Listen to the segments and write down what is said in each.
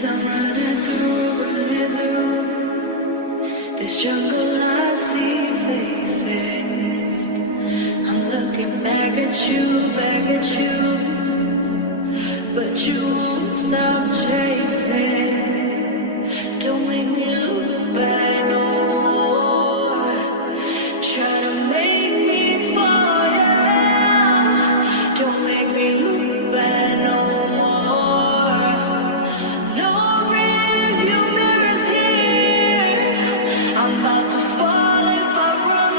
As I'm running through this jungle, I see faces. I'm looking back at you, but you won't stop chasing. Don't make me look back no more. Try to make me fall, yeah. Don't make me look back no more. No rearview mirrors here. I'm about to fall if I run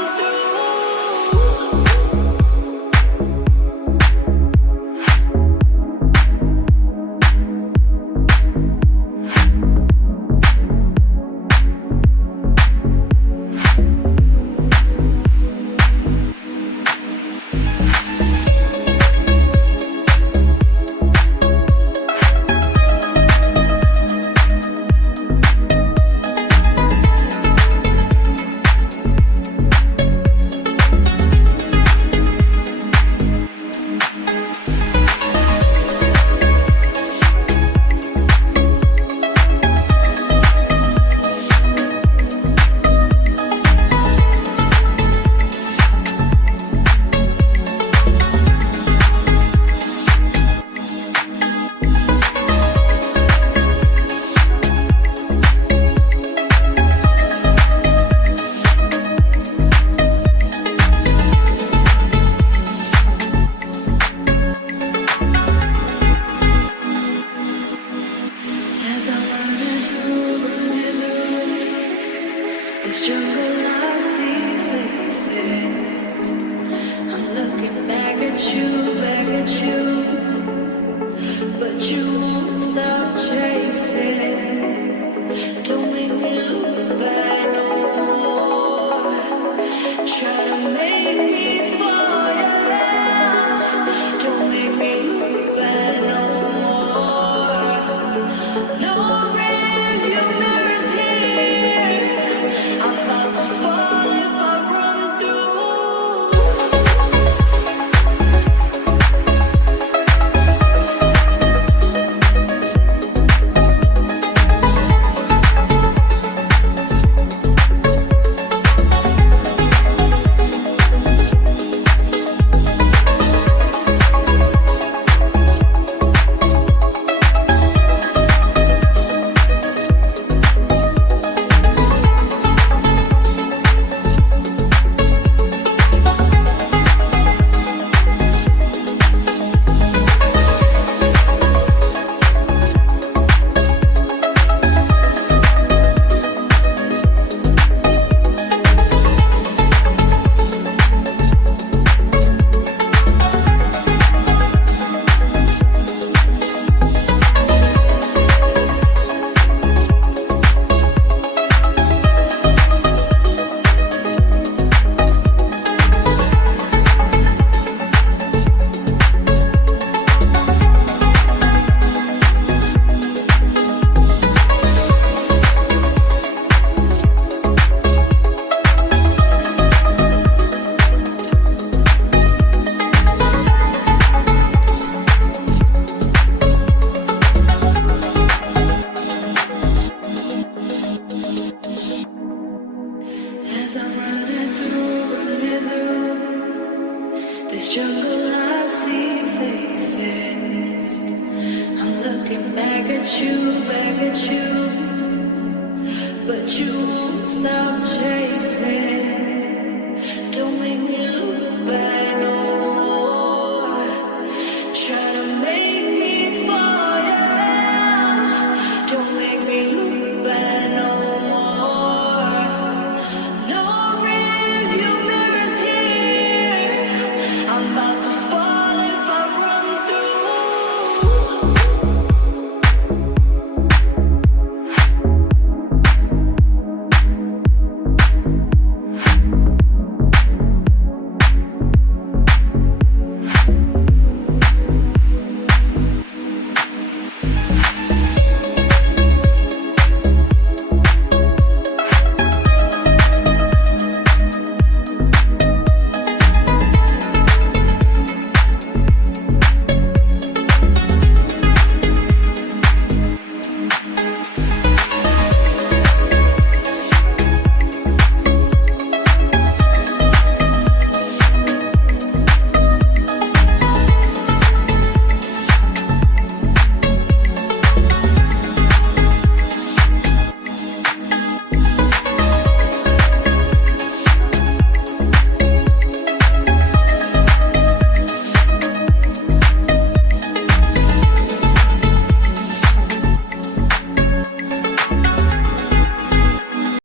this jungle, I see faces. I'm looking back at you, but you won't stop chasing. Don't make me look back no more. Try to make me fall, yeah. Don't make me look back no more. No rearview mirrors here. I'm about to fall if I run As I'm running through this jungle, I see faces. I'm looking back at you, but you won't stop chasing.